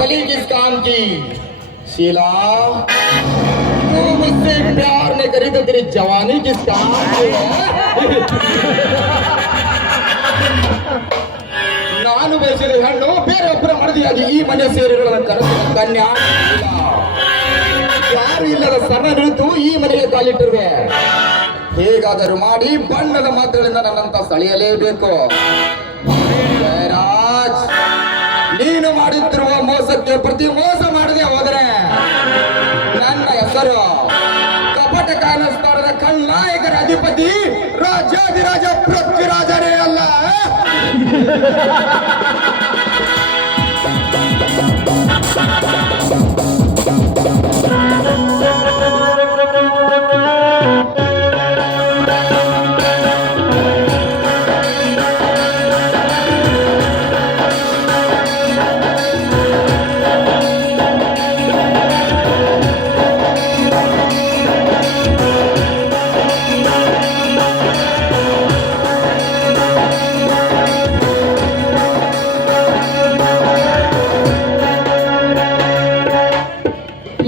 गली किस काम की? शीला, तू मुझसे प्यार नहीं करी तो तेरी जवानी किस काम की है? ನಾನು ಬಯಸಿದ ಹೆಣ್ಣು ಬೇರೊಬ್ಬರ ಮಡದಿಯಾಗಿ ಈ ಮನೆ ಸೇರಿರುವ ಕರೆಸಿದ ಕನ್ಯಾ ಶೀಲಾ. ಯಾರು ಇಲ್ಲದ ಸಣ್ಣ ನಿಂತು ಈ ಮನೆಗೆ ಕಾಲಿಟ್ಟಿರುವೆ. ಹೇಗಾದರೂ ಮಾಡಿ ಬಣ್ಣದ ಮಾತುಗಳಿಂದ ನನ್ನಂತ ಸೆಳೆಯಲೇಬೇಕು. ಜಯರಾಜ್, ನೀನು ಮಾಡುತ್ತಿರುವ ಮೋಸಕ್ಕೆ ಪ್ರತಿ ಮೋಸ ಮಾಡದೆ ಹೋದರೆ ನನ್ನ ಹೆಸರು ಕಪಟ ಕಾನಸ್ತಾನದ ಖಳನಾಯಕರ ಅಧಿಪತಿ ರಾಜಾಧಿರಾಜ ಪೃಥ್ವಿರಾಜರೇ ಅಲ್ಲ.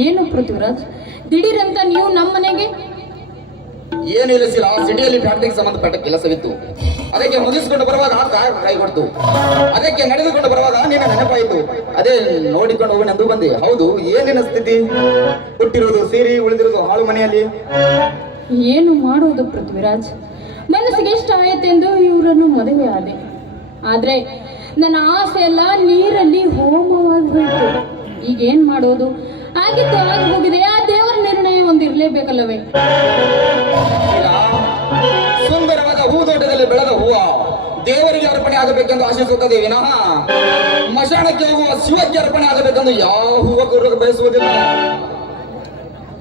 ಏನು ಪೃಥ್ವಿರಾಜ್, ದಿಢೀರಂತ ನೀವು ನಮ್ಮ ಮನೆಗೆ? ಏನು ಇರಿಸಿಲ್ಲ, ಸಿಟಿಯಲ್ಲಿ ಫ್ಯಾಕ್ಟರಿಗೆ ಸಂಬಂಧಪಟ್ಟ ಕೆಲಸವಿತ್ತು. ಅದಕ್ಕೆ ಮುಗಿಸಿಕೊಂಡು ಬರುವಾಗ ಕೈ ಕೊಡ್ತು. ಅದಕ್ಕೆ ನಡೆದುಕೊಂಡು ಬರುವಾಗ ನಿನ್ನ ನೆನಪಾಯಿತು. ಅದೇ ನೋಡಿಕೊಂಡು ಹೋಗಿ ಬಂದೆ. ಹೌದು, ಏನಿನ ಸ್ಥಿತಿ? ಹುಟ್ಟಿರೋದು ಸೀರೆ, ಉಳಿದಿರೋದು ಹಾಳು ಮನೆಯಲ್ಲಿ. ಏನು ಮಾಡುವುದು ಪೃಥ್ವಿರಾಜ್, ಮನಸ್ಸಿಗೆ ಇಷ್ಟ ಆಯ್ತೆಂದು ಇವರನ್ನು ಮದುವೆ ಆದೆ. ಆದ್ರೆ ನನ್ನ ಆಸೆ ಎಲ್ಲ ನೀರಲ್ಲಿ ಹೋಮವಾಗಿ ಹೋಯ್ತು. ಈಗೇನ್ ಮಾಡೋದು? ಆಗಿತ್ತು ಆಗಿ ಹೋಗಿದೆ. ಆ ದೇವರ ನಿರ್ಣಯ ಒಂದಿರ್ಲೇಬೇಕಲ್ಲವೇ? ಸುಂದರವಾದ ಹೂದೋಟದಲ್ಲಿ ಬೆಳೆದ ಹೂವ ದೇವರಿಗೆ ಅರ್ಪಣೆ ಆಗಬೇಕೆಂದು ಆಶಿಸುತ್ತದೆ ವಿನಃ ಮಶಾಣಕ್ಕೆ ಹೋಗುವ ಶಿವಕ್ಕೆ ಅರ್ಪಣೆ ಆಗಬೇಕೆಂದು ಯಾವ ಹೂವ ಕೂರಲು ಬಯಸುವುದಿಲ್ಲ.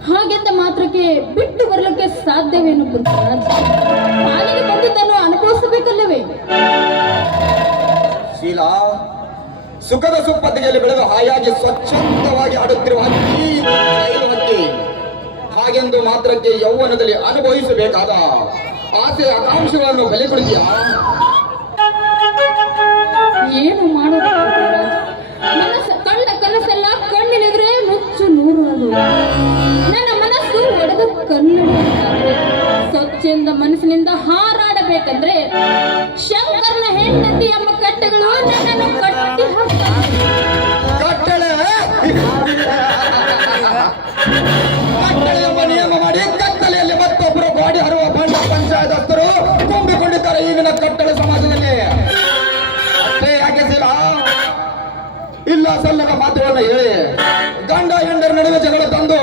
ಹಾಗೆಂದ ಮಾತ್ರಕ್ಕೆ ಬಿಟ್ಟು ಬರಲಿಕ್ಕೆ ಸಾಧ್ಯವೇನು ಪೃಥ್ವಿರಾಜ್? ಪಾಲಿಗೆ ಬಂದಿದ್ದನ್ನು ಅನುಭವಿಸಬೇಕಲ್ಲವೇ? ಶೀಲಾ, ಸುಖದ ಸುಪ್ಪತ್ತಿಗೆಯಲ್ಲಿ ಬೆಳೆದು ಹಾಯಾಗಿ ಸ್ವಚ್ಛಂದವಾಗಿ ಆಡುತ್ತಿರುವ ಹಕ್ಕಿ ಹಕ್ಕಿ. ಹಾಗೆಂದು ಮಾತ್ರಕ್ಕೆ ಯೌವನದಲ್ಲಿ ಅನುಭವಿಸಬೇಕಾದ ಆಸೆ ಆಕಾಂಕ್ಷೆಗಳನ್ನು ಬೆಲೆ ಕೊಡ್ತೀಯಾ? ಏನು ಮಾಡೋದು ಪೃಥ್ವಿರಾಜ್? ಕಳ್ಳ ಕನಸೆಲ್ಲ ಕಣ್ಣಿನೆದುರೇ ನುಚ್ಚು ನೂರು. ನನ್ನ ಮನಸ್ಸು ಒಡೆದ ಕನ್ನಡ. ಸ್ವಚ್ಛಂದ ಮನಸ್ಸಿನಿಂದ ಹಾರಾಡಬೇಕಂದ್ರೆ ಶಂಕರನ ಹೆಂಡತಿ ಎಂಬ ಕಟ್ಟೆಗಳು ನನ್ನನ್ನು ಕಟ್ಟಿ ಹಾಕ್ತವೆ. ಕಟ್ಟಳೆ ಎಂಬ ನಿಯಮ ಮಾಡಿ ಕತ್ತಲೆಯಲ್ಲಿ ಮತ್ತೊಬ್ಬರು ಗಾಡಿ ಹರುವ ಬಂಡ ಪಂಚಾಯತಸ್ಥರು ತುಂಬಿಕೊಂಡಿದ್ದಾರೆ ಈಗಿನ ಕಟ್ಟಳೆ ಸಮಾಜದಲ್ಲಿ. ಅಷ್ಟೇ ಯಾಕೆ ಸಿಲ ಇಲ್ಲ ಸಲ್ಲದ ಮಾತುಗಳನ್ನು ಹೇಳಿ ಗಂಡ ಹೆಂಡರ ನಡುವೆ ಜಗಳ ತಂದು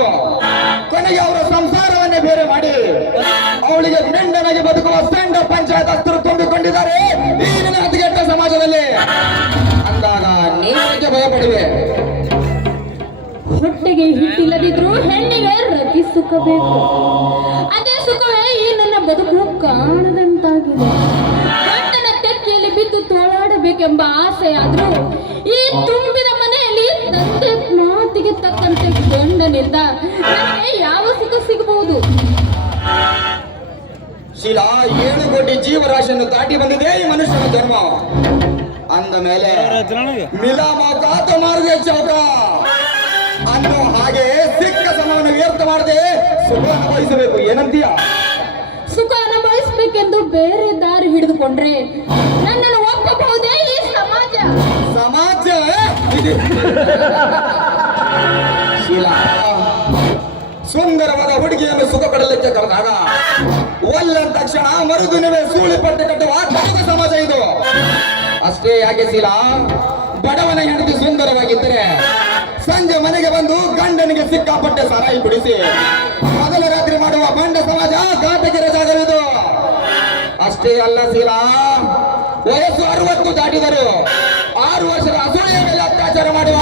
ಕೊನೆಗೆ ಅವರ ಸಂಸಾರವನ್ನೇ ಬೇರೆ ಮಾಡಿ ಅವಳಿಗೆ ಮೆಂಡನಾಗಿ ಬದುಕುವ ಸಂಡ ಪಂಚಾಯತಸ್ಥರು ತುಂಬಿಕೊಂಡಿದ್ದಾರೆ ಈಗಿನ ಅತಿಗೆಟ್ಟ ಸಮಾಜದಲ್ಲಿ. ಅಂದಾಗ ನೀನೇಕೆ ಭಯಪಡುವೆ? ಹೊಟ್ಟೆಗೆ ಹಿಟ್ಟಿಲ್ಲದಿದ್ರು ಹೆಣ್ಣಿಗೆ ರತಿ ಸುಖ ಬೇಕು. ಅದೇ ಸುಖವೇ ಈ ನನ್ನ ಬದುಕು ಕಾಣದಂತಾಗಿದೆ. ಗಂಡನ ತೆಕ್ಕೆಯಲ್ಲಿ ಬಿದ್ದು ತೋಳಾಡಬೇಕೆಂಬ ಆಸೆ ಆದ್ರೂ ಈ ತುಂಬಿದ ಮನೆಯಲ್ಲಿ ತಂದೆ ಮಾತಿಗೆ ತಕ್ಕಂತೆ ಗಂಡನಿಂದ ನನಗೆ ಯಾವ ಸುಖ ಸಿಗಬಹುದು? ಶೀಲಾ, 7 ಕೋಟಿ ಜೀವರಾಶಿಯನ್ನು ದಾಟಿ ಬಂದಿದೆ ಈ ಮನುಷ್ಯನ ಜನ್ಮ. ಅಂದ ಮೇಲೆ ಮಿಲಾ ಮೌಕಾ ಮಾರದೆ ಚೌಕ ಅನ್ನೋ ಹಾಗೆ ಸಿಕ್ಕ ಸಮವನ್ನು ವ್ಯರ್ಥ ಮಾಡದೆ ಸುಖ ಅನುಭವಿಸಬೇಕು. ಏನಂತೀಯ? ಸುಖ ಅನುಭವಿಸಬೇಕೆಂದು ಬೇರೆ ದಾರಿ ಹಿಡಿದುಕೊಂಡ್ರೆ ನನ್ನನ್ನು ಒಪ್ಪಬಹುದೇ ಈ ಸಮಾಜ? ಸಮಾಜ ಶೀಲಾ, ಸುಂದರವಾದ ಹುಡುಗಿಯನ್ನು ಸುಖ ಪಡಲಿಕ್ಕೆ ಕರೆದಾಗ ಒಲ್ಲ ತಕ್ಷಣ ಮರುದಿನವೇ ಸೂಳಿ ಪಟ್ಟೆ ಕಟ್ಟುವ ಕಟಕ ಸಮಾಜ ಇದು. ಅಷ್ಟೇ ಯಾಕೆ ಶೀಲಾ, ಬಡವನ ಹೆಂಡತಿ ಸುಂದರವಾಗಿದ್ದರೆ ಸಂಜೆ ಮನೆಗೆ ಬಂದು ಗಂಡನಿಗೆ ಸಿಕ್ಕಾಪಟ್ಟೆ ಸಾರಾಯಿ ಕುಡಿಸಿ ಮೊದಲ ರಾತ್ರಿ ಮಾಡುವ ಬಂಡ ಸಮಾಜ ಘಾತಕಿರ ಜಾಗವಿದು. ಅಷ್ಟೇ ಅಲ್ಲ ಶೀಲಾ, ವಯಸ್ಸು 60 ದಾಟಿದರು 6 ವರ್ಷದ ಅಸೂಯೆಯ ಮೇಲೆ ಅತ್ಯಾಚಾರ ಮಾಡುವ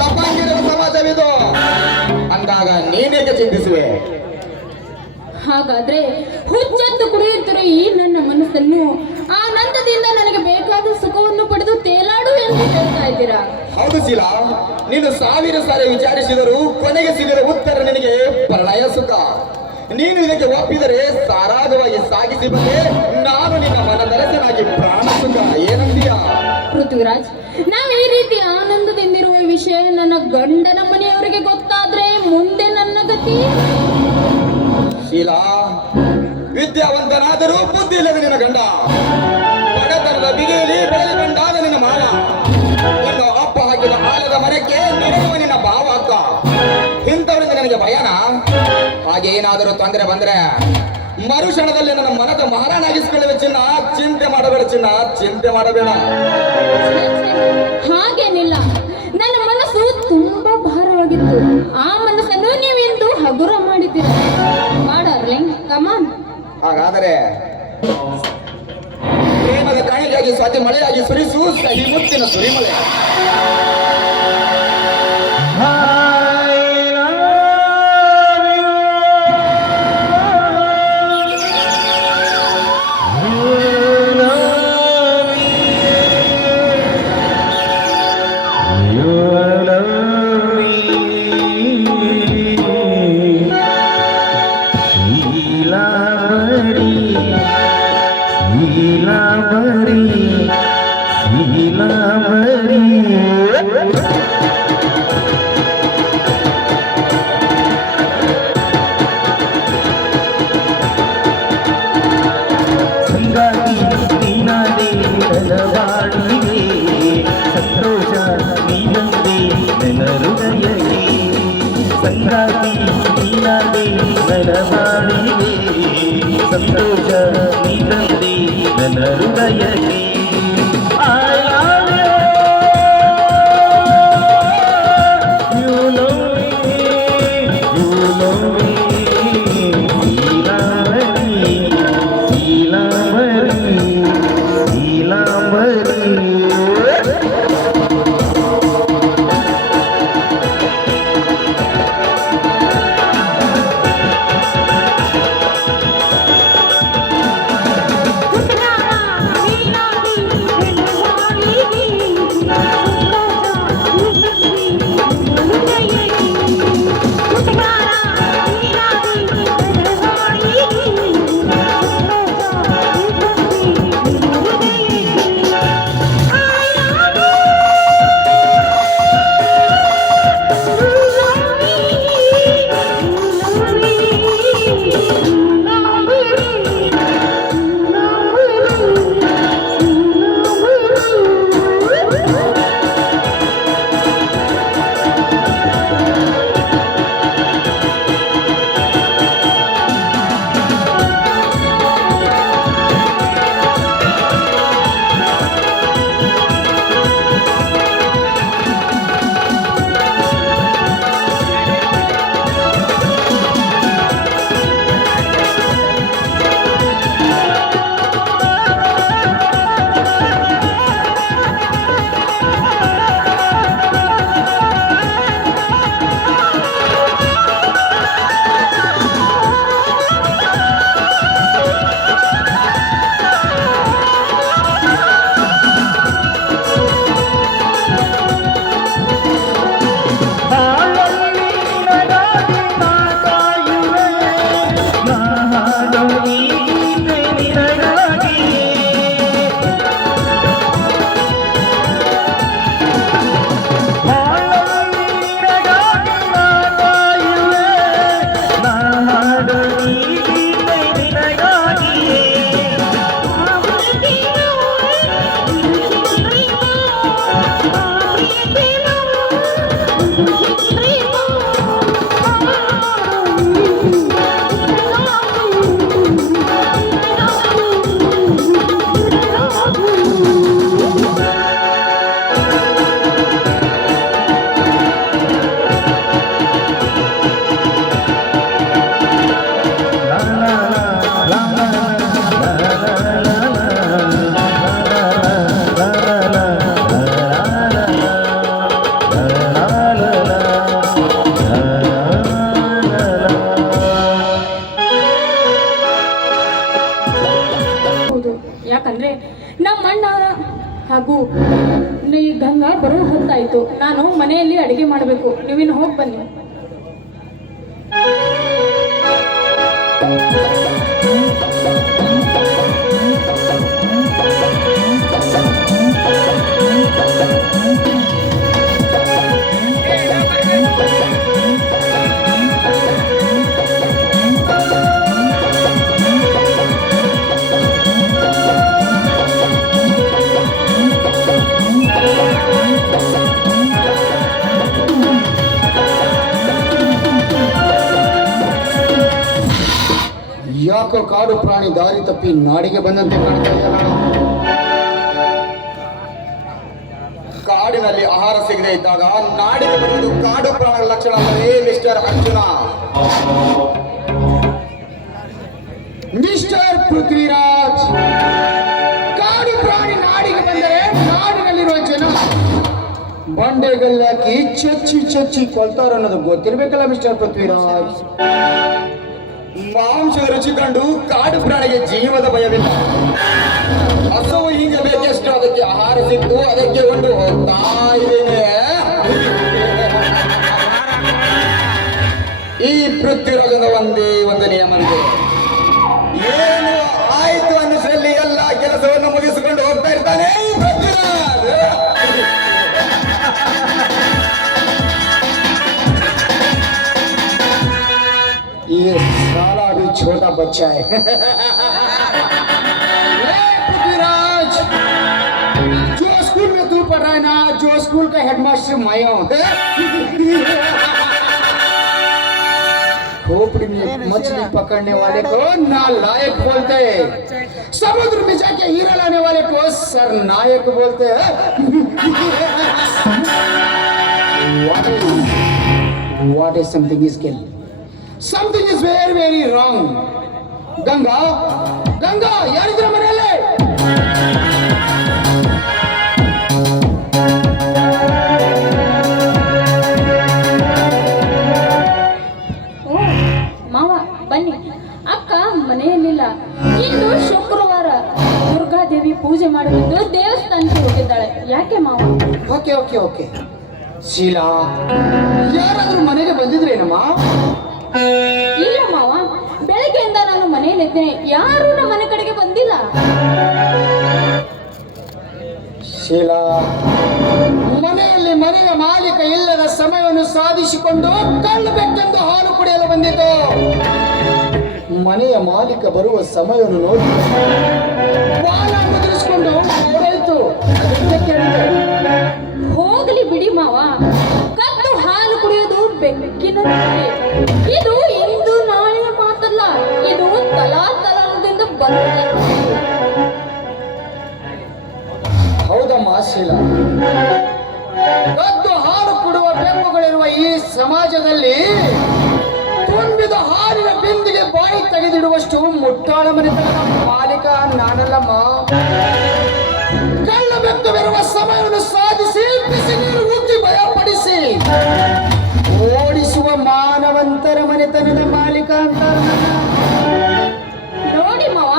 ಲಪಾಂಗಿರುವ ಸಮಾಜವಿದು. ಅಂದಾಗ ನೀನೇಕೆ ಚಿಂತಿಸುವೆ? ಹಾಗಾದ್ರೆ ಹುಚ್ಚೆತ್ತು ಕುಡಿಯುತ್ತಿರುವ ಈ ನನ್ನ ಮನಸ್ಸನ್ನು ಆನಂದದಿಂದ ನನಗೆ ಬೇಕಾದ ಸುಖವನ್ನು ಪಡೆದು ತೇಲಾಡು ಎಂದು ಹೇಳ್ತಾ ಇದ್ದೀರಾ? ಹೌದು ಶೀಲಾ, ನೀನು 1000 ಸಾರಿ ವಿಚಾರಿಸಿದರೂ ಕೊನೆಗೆ ಸಿಗದ ಉತ್ತರ ನಿನಗೆ ಪ್ರಳಯ ಸುಖ. ನೀನು ಇದಕ್ಕೆ ಒಪ್ಪಿದರೆ ಸಾರಾಗವಾಗಿ ಸಾಗಿಸಿ ಬಂದೆ ನಾನು ನಿನ್ನ ಮನದರಸನಾಗಿ ಪ್ರಾಣ ಸುಖ. ಏನಂತೀಯ? ಪೃಥ್ವಿರಾಜ್, ನಾವು ಈ ರೀತಿ ಆನಂದದಿಂದಿರುವ ವಿಷಯ ನನ್ನ ಗಂಡನ ಮನೆಯವರಿಗೆ ಗೊತ್ತಾದ್ರೆ ಮುಂದೆ ನನ್ನ ಗತಿ. ಶೀಲಾ, ವಿದ್ಯಾವಂತನಾದರೂ ಬುದ್ಧಿ ಇಲ್ಲದ ನಿನ್ನ ಗಂಡ, ಬಡತನದ ಬಿಗಿಯಲ್ಲಿ ಬೆಳೆದು ಬಂದಾದ ನಿನ್ನ ಮಾವ, ಇನ್ನು ಅಪ್ಪ ಹಾಕಿದ ಆಲದ ಮರಕ್ಕೆ ನಡೆಯುವ ನಿನ್ನ ಭಾವ ಅಕ್ಕ, ಇಂಥವರಿಂದ ನನಗೆ ಭಯನ. ಹಾಗೆ ಏನಾದರೂ ತೊಂದರೆ ಬಂದ್ರೆ ಮರುಕ್ಷಣದಲ್ಲಿ ನನ್ನ ಮನದ ಮಹಾರಾಣಾಗಿಸಿಕೊಳ್ಳುವ ಚಿನ್ನ. ಚಿಂತೆ ಮಾಡಬೇಡ ಚಿನ್ನ, ಚಿಂತೆ ಮಾಡಬೇಡ. ಹಾಗೇನಿಲ್ಲ, ನನ್ನ ಮನಸ್ಸು ತುಂಬಾ ಭಾರವಾಗಿತ್ತು. ಆ ಮನಸ್ಸನ್ನು ನೀವಿಂದು ಹಗುರ ಮಾಡಿದ್ದೀರ. ಮಾಡಾರ್ಲಿಂಗ್, ಕಮಾನ್. ಹಾಗಾದರೆ ಪ್ರೇಮದ ಕಾಣಿಗಾಗಿ ಸ್ವಾತಿ ಮಳೆಯಾಗಿ ಸುರಿಸು ಸಹಿ ಮುತ್ತಿನ ಸುರಿಮಳೆ. ಸಂತೋಷ ನೀನಂದೇ ನನ್ನ ಹೃದಯಕ್ಕೆ. ಯಾಕಂದ್ರೆ ನಮ್ಮ ಅಣ್ಣ ಹಾಗೂ ಈ ಗಂಗಾ ಬರೋ ಹೊತ್ತಾಯ್ತು. ನಾನು ಮನೆಯಲ್ಲಿ ಅಡಿಗೆ ಮಾಡಬೇಕು. ನೀವಿನ್ನು ಹೋಗಿ ಬನ್ನಿ. ಯಾಕೋ ಕಾಡು ಪ್ರಾಣಿ ದಾರಿ ತಪ್ಪಿ ನಾಡಿಗೆ ಬಂದಂತೆ ಕಾಣ್ತಾ ಇದೆಯಲ್ಲ. ಕಾಡಿನಲ್ಲಿ ಆಹಾರ ಸಿಗದೆ ಇದ್ದಾಗ ನಾಡಿಗೆ ಬರುವುದು ಕಾಡು ಪ್ರಾಣಿಗಳ ಲಕ್ಷಣ ಅಲ್ಲವೇ ಮಿಸ್ಟರ್ ಅರ್ಜುನ? ಮಿಸ್ಟರ್ ಪೃಥ್ವಿರಾಜ್, ಕಾಡು ಪ್ರಾಣಿ ನಾಡಿಗೆ ಬಂದರೆ ನಾಡಿನಲ್ಲಿರುವ ಜನ ಬಂಡೆಗಲ್ಲಾಕಿ ಚಚ್ಚಿ ಚಚ್ಚಿ ಕೊಲ್ತಾರ ಅನ್ನೋದು ಗೊತ್ತಿರ್ಬೇಕಲ್ಲ ಮಿಸ್ಟರ್ ಪೃಥ್ವಿರಾಜ್. ಮಾಂಸದ ರುಚಿ ಕಂಡು ಕಾಡು ಪ್ರಾಣಿಗೆ ಜೀವದ ಭಯವಿಲ್ಲ. ಹಸುವು ಈಗ ಬೇಕೆಷ್ಟು ಅದಕ್ಕೆ ಆಹಾರ ಸಿಕ್ತು, ಅದಕ್ಕೆ ಒಂದು ಹೋಗ್ತಾ ಇದ್ದೇನೆ. ಈ ಪೃಥ್ವಿರಾಜನ ಒಂದೇ ಒಂದು ನಿಯಮವಿದೆ, ಏನು ಆಯ್ತು ಅನ್ನಿಸಲಿ ಎಲ್ಲ ಕೆಲಸವನ್ನು ಮುಗಿಸಿಕೊಂಡು ಹೋಗ್ತಾ ಇರ್ತಾನೆ ಈ ಪೃಥ್ವಿರಾಜ್. ये साला भी छोटा बच्चा है. पृथ्वीराज, जो स्कूल में तू पढ़ रहा है ना, जो स्कूल का हेडमास्टर मैं हूँ. खोपड़ी में मछली पकड़ने वाले को नालायक बोलते हैं, समुद्र में जाके हीरा लाने वाले को सरनायक बोलते हैं. What is something is skill? Something is very very wrong. Ganga, Ganga ಯಾರಿದ್ರ ಮನೆಯಲ್ಲೇ? ಓ ಮಾವ ಬನ್ನಿ. ಅಕ್ಕ ಮನೆಯಲ್ಲಿಲ್ಲ, ಇಂದು ಶುಕ್ರವಾರ ದುರ್ಗಾದೇವಿ ಪೂಜೆ ಮಾಡಬೇಕು ದೇವಸ್ಥಾನಕ್ಕೆ ಹೋಗಿದ್ದಾಳೆ. ಯಾಕೆ ಮಾವ? Okay okay okay. ಶೀಲಾ, ಯಾರಾದ್ರೂ ಮನೆಗೆ ಬಂದಿದ್ರೇನಮ್ಮ? ಇಲ್ಲ ಮಾವ, ಬೆಳಗ್ಗೆಯಿಂದ ನಾನು ಮನೆಯಲ್ಲಿದ್ದೇನೆ, ಯಾರು ನಮ್ಮ ಮನೆ ಕಡೆಗೆ ಬಂದಿಲ್ಲ. ಶೀಲಾ, ಮನೆಯಲ್ಲಿ ಮನೆಯ ಮಾಲೀಕ ಇಲ್ಲದ ಸಮಯವನ್ನು ಸಾಧಿಸಿಕೊಂಡು ಕಳ್ಳು ಬೆಕ್ಕೆಂದು ಹಾಲು ಕುಡಿಯಲು ಬಂದಿತು. ಮನೆಯ ಮಾಲೀಕ ಬರುವ ಸಮಯವನ್ನು ನೋಡಿ ಬಾಲ ಮುದ್ರಿಸಿಕೊಂಡು ಹೋರಾಯ್ತು. ಅದಕ್ಕೆ ಕೇಳಿದೆ. ಹೋಗ್ಲಿ ಬಿಡಿ ಮಾವ, ಕದ್ದು ಹಾಲು ಕುಡಿಯೋದು ಬೆಕ್ಕಿನ ರೂಢಿ. ಇದು ಇಂದು ನಾಳೆಯ ಮಾತಲ್ಲ, ಇದು ತಲಾಂತರದಿಂದ ಬರುತ್ತೆ. ಹೌದಮ್ಮ ಶೀಲಾ, ಕದ್ದು ಹಾಲು ಕೊಡುವ ಬೆಕ್ಕುಗಳಿರುವ ಈ ಸಮಾಜದಲ್ಲಿ ತುಂಬಿದ ಹಾಲಿನ ಬಿಂದಿಗೆ ಬಾಯಿ ತೆಗೆದಿಡುವಷ್ಟು ಮುಟ್ಟಾಳ ಮನೆತನದ ಮಾಲೀಕ ನಾನಲ್ಲಮ್ಮ. ಕಳ್ಳ ಬೆಕ್ಕು ಬರುವ ಸಮಯವನ್ನು ಸಾಧಿಸಿ ಬಿಸಿ ನೀರು ಉಕ್ಕಿ ಭಯಪಡಿಸಿ ಓಡಿಸುವ ಮಾನವಂತರ ಮನೆತನದ ಮಾಲೀಕ ಅಂತ. ನೋಡಿ ಮಾವ,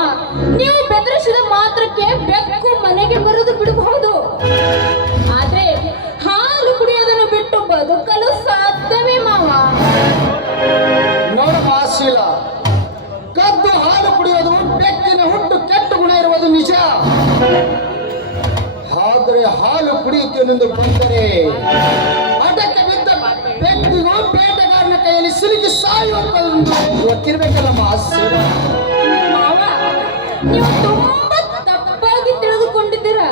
ನೀವು ಬೆದರಿಸಿದ ಮಾತ್ರಕ್ಕೆ ಬೆಕ್ಕು ಮನೆಗೆ ಬರುವುದು ಬಿಡಬಹುದು, ಆದ್ರೆ ಹಾಲು ಕುಡಿಯೋದನ್ನು ಬಿಟ್ಟು ಬದುಕಲು ಸಾಧ್ಯವೇ ಮಾವ? ನೋಡಮ್ಮ ಶೀಲಾ, ಕದ್ದು ಹಾಲು ಕುಡಿಯೋದು ಬೆಕ್ಕಿನ ಹುಟ್ಟು ಕೆಟ್ಟ ಗುಣ ಇರುವುದು ನಿಜ. ಆದರೆ ಹಾಲು ಕುಡಿಯುತ್ತೇನೆಂದು ಬಂದರೆ ಅದಕ್ಕೆ ಬಿದ್ದ ಬೆಕ್ಕಿಗೂ ಬೇಟೆಗಾರನ ಕೈಯಲ್ಲಿ ಸಿಲುಕಿ ಸಾಯುವಂತ ಗೊತ್ತಿರ್ಬೇಕಲ್ಲಮ್ಮ ಶೀಲಾ. ಮಾವ, ನೀವು ತುಂಬಾ ತಪ್ಪಾಗಿ ತಿಳಿದುಕೊಂಡಿದ್ದೀರಾ.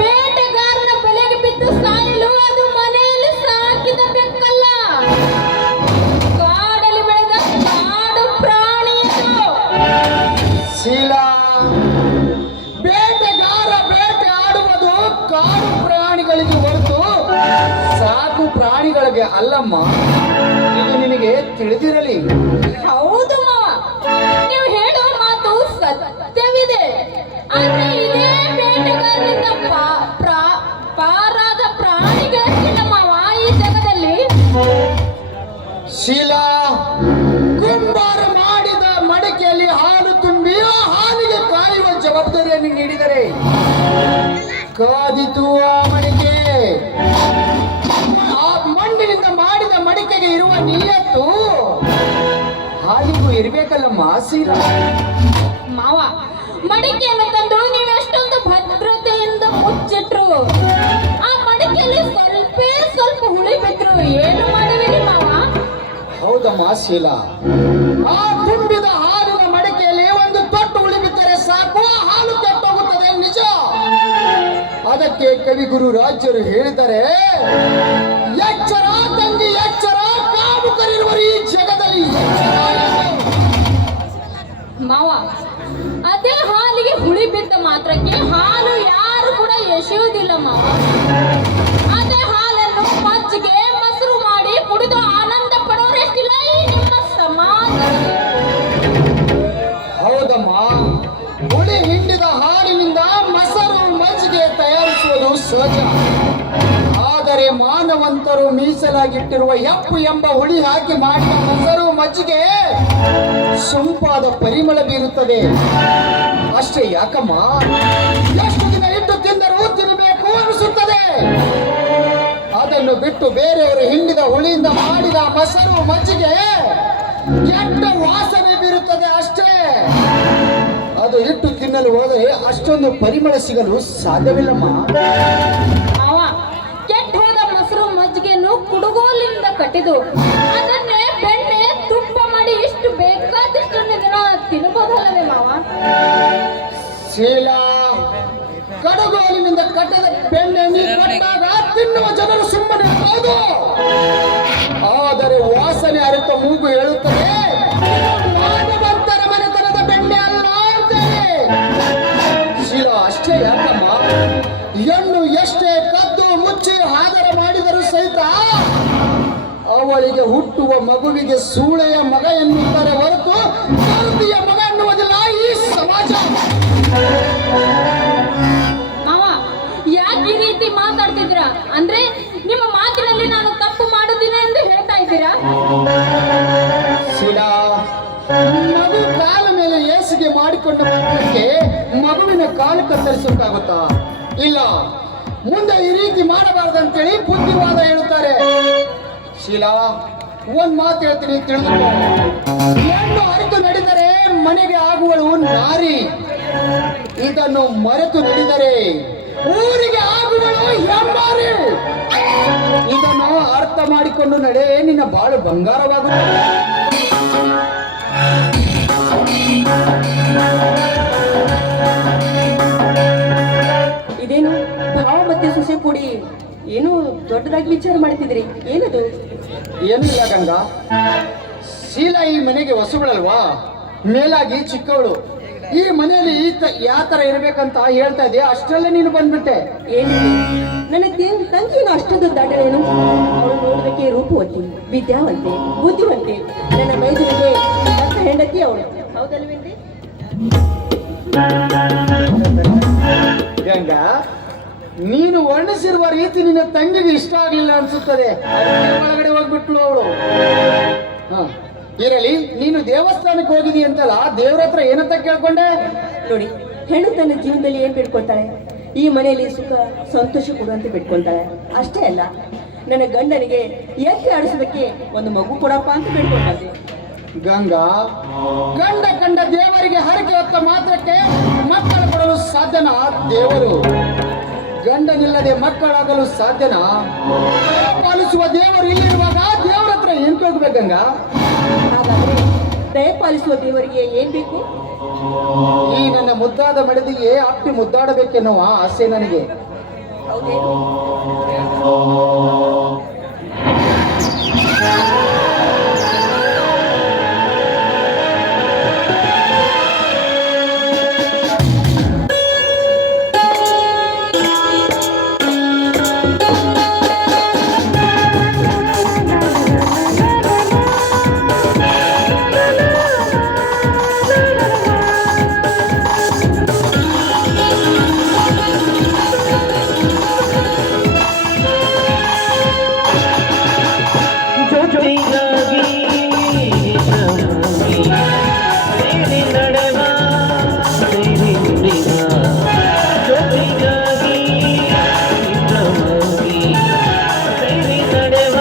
ಬೇಟೆಗಾರನ ಬಲೆಗೆ ಬಿದ್ದು ಸಾಯಲು ಅದು ಮನೆಯಲ್ಲಿ ಸಾಕಿದ ಬೆಕ್ಕಲ್ಲ, ಕಾಡಲ್ಲಿ ಬೆಳೆದ ಕಾಡು ಪ್ರಾಣಿ ಇದು. ಶೀಲಾ, ಬೇಟೆಗಾರ ಬೇಟೆ ಆಡುವುದು ಕಾಡು ಪ್ರಾಣಿಗಳಿಗೆ ಹೊರತು ಸಾಕು ಪ್ರಾಣಿಗಳಿಗೆ ಅಲ್ಲಮ್ಮ. ಇದು ನಿನಗೆ ತಿಳಿದಿರಲಿ. ಹೌದು ಮಾವ, ನೀವು ಹೇಳೋ ಮಾತು ಸತ್ಯವಿದೆ. ಆದ್ರೆ ಇದೇ ಬೇಟೆಗಾರನಿಂದ ಪಾರಾದ ಪ್ರಾಣಿಗಳಿಲ್ಲ ಮಾವ ಈ ಜಗದಲ್ಲಿ. ಶೀಲಾ, ಕುಂಬಾರ ಮಾಡಿದ ಮಡಿಕೆಯಲ್ಲಿ ಹಾಲು ತುಂಬಿ ಆ ಹಾಲಿಗೆ ಕಾಯುವ ಜವಾಬ್ದಾರಿಯನ್ನು ನೀಡಿದರೆ ಕಾದಿತು ಆ ಮಡಿಕೆ. ಆ ಮಣ್ಣಿನಿಂದ ಮಾಡಿದ ಮಡಿಕೆಗೆ ಇರುವ ನಿಯತ್ತು ಹಾಲಿಗೂ ಇರ್ಬೇಕಲ್ಲಮ್ಮ ಶೀಲಾ. ಮಾವ, ಮಡಿಕೆಯನ್ನು ತಂದು ನೀವು ಎಷ್ಟೊಂದು ಭದ್ರತೆಯಿಂದ ಮುಚ್ಚಿಟ್ರು, ಆ ಮಡಿಕೆಯಲ್ಲಿ ಸ್ವಲ್ಪ ಹುಳಿ ಬಿದ್ರು, ಏನು ಮಾಡುವಿರಿ ಮಾವ? ಹೌದಮ್ಮ ಶೀಲಾ, ಆ ತುಂಬಿದ ಹಾಲಿನ ಮಡಿಕೆಯಲ್ಲಿ ಒಂದು ತೊಟ್ಟು ಉಳಿಬಿದ್ದರೆ ಸಾಕು, ಆ ಹಾಲು ಕೆಟ್ಟೋಗುತ್ತದೆ ನಿಜ. ಅದಕ್ಕೆ ಕವಿಗುರು ರಾಜ್ಯರು ಹೇಳಿದ್ದಾರೆ, ಎಚ್ಚರ ತಂಗಿ ಎಚ್ಚರ, ಕಾಮುಕರಿರುವರು ಈ ಜಗದಲ್ಲಿ ಎಚ್ಚರ ಎಂದು. ಹುಳಿ ಬಿದ್ದ ಮಾತ್ರಕ್ಕೆ ಹಾಲು ಯಾರು ಕೂಡ ಎಸೆಯುವುದಿಲ್ಲ ಮಾವ. ಅದೇ ಹಾಲನ್ನು ಮಜ್ಜಿಗೆ ಮೊಸರು ಮಾಡಿ ಕುಡಿದು ಆನಂದ ಪಡೋರೆಷ್ಟಿಲ್ಲ ಈ ನಿಮ್ಮ ಸಮಾಜ. ಹೌದಮ್ಮ, ಹುಳಿ ಹಿಂಡಿದ ಹಾಲಿನಿಂದ ಮೊಸರು ಮಜ್ಜಿಗೆ ತಯಾರಿಸುವುದು ಸಹಜ. ಆದರೆ ಮಾನವಂತರು ಮೀಸಲಾಗಿಟ್ಟಿರುವ ಎಪ್ಪು ಎಂಬ ಹುಳಿ ಹಾಕಿ ಮಾಡಿದ ಮೊಸರು ಮಜ್ಜಿಗೆ ಸೊಂಪಾದ ಪರಿಮಳ ಬೀರುತ್ತದೆ. ಅಷ್ಟೇ ಯಾಕಮ್ಮ, ಎಷ್ಟು ದಿನ ಇಟ್ಟು ತಿಂದರೂ ತಿನ್ನಬೇಕು ಅನಿಸುತ್ತದೆ. ಅದನ್ನು ಬಿಟ್ಟು ಬೇರೆಯವರು ಹಿಂಡಿದ ಹುಳಿಯಿಂದ ಮಾಡಿದ ಮೊಸರು ಮಜ್ಜಿಗೆ ಕೆಟ್ಟ ವಾಸನೆ ಬೀರುತ್ತದೆ ಅಷ್ಟೇ. ಅದು ಇಟ್ಟು ತಿನ್ನಲು ಹೋದರೆ ಅಷ್ಟೊಂದು ಪರಿಮಳ ಸಿಗಲು ಸಾಧ್ಯವಿಲ್ಲಮ್ಮ. ಮಾವ, ಕೆಟ್ಟ ಹೋದ ಮೊಸರು ಮಜ್ಜಿಗೆಯನ್ನು ಕುಡುಗೋಲಿಂದ ಕಟ್ಟಿದು ಅದನ್ನೇ ಬೆಣ್ಣೆ ತುಪ್ಪ ಮಾಡಿ ಇಷ್ಟು ಬೇಕಾದಷ್ಟು ದಿನ ತಿನ್ನಬಹುದಲ್ಲವೇ ಮಾವ? ಶೀಲ, ಕಡುಗೋಲಿನಿಂದ ಕಟ್ಟದ ಬೆಣ್ಣೆ ಕಟ್ಟಾಗ ತಿನ್ನುವ ಜನರು ಸುಮ್ಮನೆ ಇರಬಹುದು. ಆದರೆ ವಾಸನೆ ಅರಿತ ಮೂಗು ಹೇಳುತ್ತದೆ, ಮಾನವಂತರ ಮನೆತನದ ಬೆಣ್ಣೆ ಅಲ್ಲ ಅಂತೇಳಿ. ಶೀಲ, ಅಷ್ಟೇ ಯಾಕಮ್ಮ, ಹೆಣ್ಣು ಎಷ್ಟೇ ಕದ್ದು ಮುಚ್ಚಿ ಆದರ ಮಾಡಿದರೂ ಸಹಿತ ಅವಳಿಗೆ ಹುಟ್ಟುವ ಮಗುವಿಗೆ ಸೂಳೆಯ ಮಗ ಎನ್ನುತ್ತಾರೆ ಹೊರತು ಗರ್ಭಿಯ ಮಗ ಎನ್ನುವುದಿಲ್ಲ ಈ ಸಮಾಜ. ಮಾವ, ಯಾಕೆ ಈ ರೀತಿ ಮಾತಾಡ್ತಿದ್ರ? ಅಂದ್ರೆ ನಿಮ್ಮ ಮಾತಿನಲ್ಲಿ ನಾನು ತಪ್ಪು ಮಾಡುದಿನ ಎಂದು ಹೇಳ್ತಾ ಇದ್ದೀರಾ? ಶೀಲಾ, ಮಗು ಕಾಲ ಮೇಲೆ ಏಸಿಗೆ ಮಾಡಿಕೊಂಡ ಮಕ್ಕಳಿಗೆ ಮಗುವಿನ ಕಾಲು ಕತ್ತರಿಸೋಕ್ಕಾಗುತ್ತಾ? ಇಲ್ಲ, ಮುಂದೆ ಈ ರೀತಿ ಮಾಡಬಾರದಂತೇಳಿ ಬುದ್ಧಿವಾದ ಹೇಳುತ್ತಾರೆ. ಶೀಲಾ, ಒಂದ್ ಮಾತು ಹೇಳ್ತೀನಿ, ತಿಳಿದುಕೋ. ಹೆಣ್ಣು ಅರಿತು ನಡೆದರೆ ಮನೆಗೆ ಆಗುವಳು ನಾರಿ. ಇದನ್ನು ಮರೆತು ನಡೆದರೆ ಊರಿಗೆ ಆಗುವಳು ಹೆಮ್ಮಾರಿ. ಇದನ್ನು ಅರ್ಥ ಮಾಡಿಕೊಂಡು ನಡೆ, ನಿನ್ನ ಬಾಳು ಬಂಗಾರವಾಗುತ್ತದೆ. ಇದೇನು ಭಾವ ಮತ್ತೆ ಸೊಸೆ ಕೂಡಿ ಏನು ದೊಡ್ಡದಾಗಿ ವಿಚಾರ ಮಾಡ್ತಿದ್ರಿ? ಏನದು? ಏನಿಲ್ಲ ಗಂಗಾ, ಶೀಲಾ ಈ ಮನೆಗೆ ಹೊಸಬಳಲ್ವಾ, ಮೇಲಾಗಿ ಚಿಕ್ಕವಳು. ಈ ಮನೆಯಲ್ಲಿ ಯಾವ ತರ ಇರ್ಬೇಕಂತ ಹೇಳ್ತಾ ಇದ್ದೆ, ಅಷ್ಟರಲ್ಲೇ ನೀನು ಬಂದ್ಬಿಟ್ಟೆ. ಏನಿದೆ, ನನ್ನ ತಂಗಿಯನ್ನು ಅಷ್ಟೊಂದು ದಾಟಲೇನು? ಅವಳು ನೋಡೋದಕ್ಕೆ ರೂಪವತಿ, ವಿದ್ಯಾವಂತೆ, ಬುದ್ಧಿವಂತೆ, ನನ್ನ ಮೈದುನಿಗೆ ತಕ್ಕ ಹೆಂಡತಿ ಅವಳು. ಹೌದಲ್ವೇನ್ರಿ? ಗಂಗಾ, ನೀನು ವರ್ಣಿಸಿರುವ ರೀತಿ ನಿನ್ನ ತಂಗಿಗೆ ಇಷ್ಟ ಆಗ್ಲಿಲ್ಲ ಅನ್ಸುತ್ತದೆ. ಅದಕ್ಕೆ ಒಳಗಡೆ ಹೋಗ್ಬಿಟ್ಲು ಅವಳು. ಇರಲಿ, ನೀನು ದೇವಸ್ಥಾನಕ್ಕೆ ಹೋಗಿದಿ ಅಂತಲ್ಲ, ದೇವ್ರ ಹತ್ರ ಏನಂತ ಕೇಳ್ಕೊಂಡೆ? ನೋಡಿ, ಹೆಣ್ಣು ತನ್ನ ಜೀವನದಲ್ಲಿ ಏನ್ ಬಿಡ್ಕೊಳ್ತಾಳೆ? ಈ ಮನೆಯಲ್ಲಿ ಸುಖ ಸಂತೋಷ ಕೊಡುವಂತೆ ಬಿಟ್ಕೊಳ್ತಾಳೆ. ಅಷ್ಟೇ ಅಲ್ಲ, ನನ್ನ ಗಂಡನಿಗೆ ಎತ್ತಿ ಆಡಿಸೋದಕ್ಕೆ ಒಂದು ಮಗು ಕೊಡಪ್ಪ ಅಂತ ಬಿಡ್ಕೊಳ್ತಾರೆ. ಗಂಗಾ, ಕಂಡ ದೇವರಿಗೆ ಹರಕೆ ಹೊತ್ತ ಮಾತ್ರಕ್ಕೆ ಮಕ್ಕಳು ಕೊಡಲು ಸಾಧ್ಯನಾ? ದೇವರು ಗಂಡನಿಲ್ಲದೆ ಮಕ್ಕಳಾಗಲು ಸಾಧ್ಯನಾ? ಪಾಲಿಸುವ ದೇವರು ಇಲ್ಲಿರುವಾಗ ದೇವರ ಹತ್ರ ಏನ್ ಹೋಗ್ಬೇಕು ಗಂಗಾ? ಹಾಗಾದ್ರೆ ದಯಪಾಲಿಸುವ ದೇವರಿಗೆ ಏನ್ ಬೇಕು? ಈ ನನ್ನ ಮುದ್ದಾದ ಮಡದಿಗೆ ಅಪ್ಪಿ ಮುದ್ದಾಡಬೇಕೆನ್ನುವ ಆಸೆ ನನಗೆ. ಹೌದೇನು? ನಡೆವ